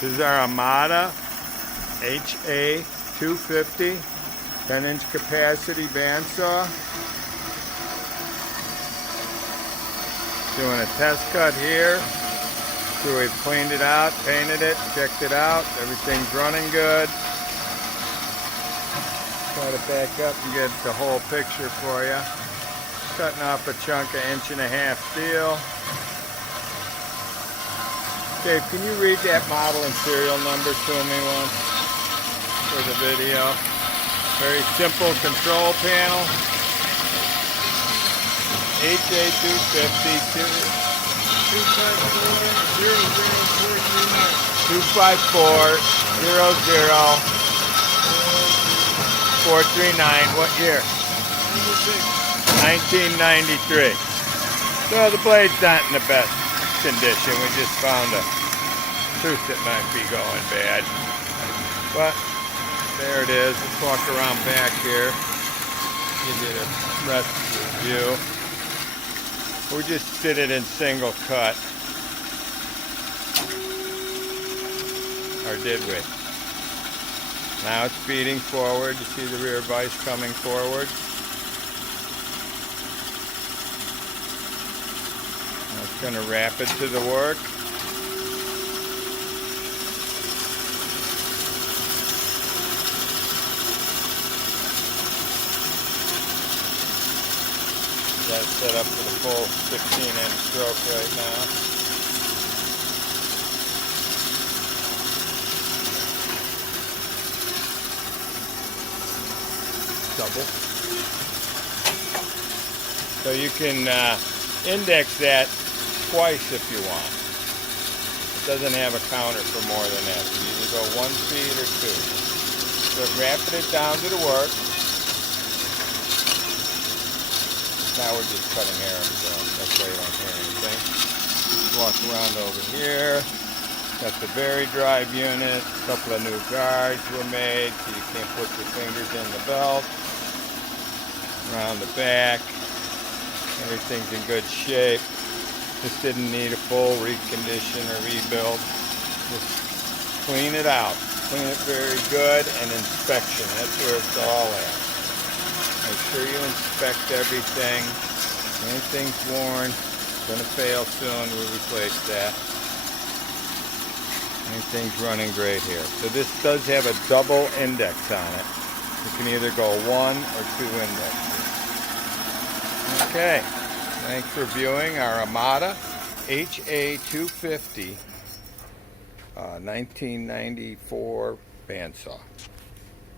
This is our Amada HA-250 10-inch capacity bandsaw. Doing a test cut here. So we've cleaned it out, painted it, checked it out. Everything's running good. Try to back up and get the whole picture for you. Cutting off a chunk of 1.5 inch steel. Dave, can you read that model and serial number to me once for the video? Very simple control panel. HA-250 254-00-439. What year? 1993. So the blade's not in the best condition. We just found a tooth that might be going bad. But there it is. Let's walk around back here. Give you the rest of the view. We just did it in single cut. Or did we? Now it's feeding forward. You see the rear vise coming forward. Now it's going to wrap it to the work. Got it set up for the full 16-inch stroke right now. Double. So you can index that twice if you want. It doesn't have a counter for more than that. You either go 1 speed or 2. So wrapping it down to the work. Now we're just cutting air, so that's why you don't hear anything. Walk around over here. Got the very drive unit. A couple of new guards were made so you can't put your fingers in the belt. Around the back. Everything's in good shape. Just didn't need a full recondition or rebuild. Just clean it out. Clean it very good, and inspection. That's where it's all at. Make sure you inspect everything. Anything's worn, gonna fail soon, we'll replace that. Anything's running great here. So this does have a double index on it. You can either go 1 or 2 indexes. Okay, thanks for viewing our Amada HA-250 1994 bandsaw.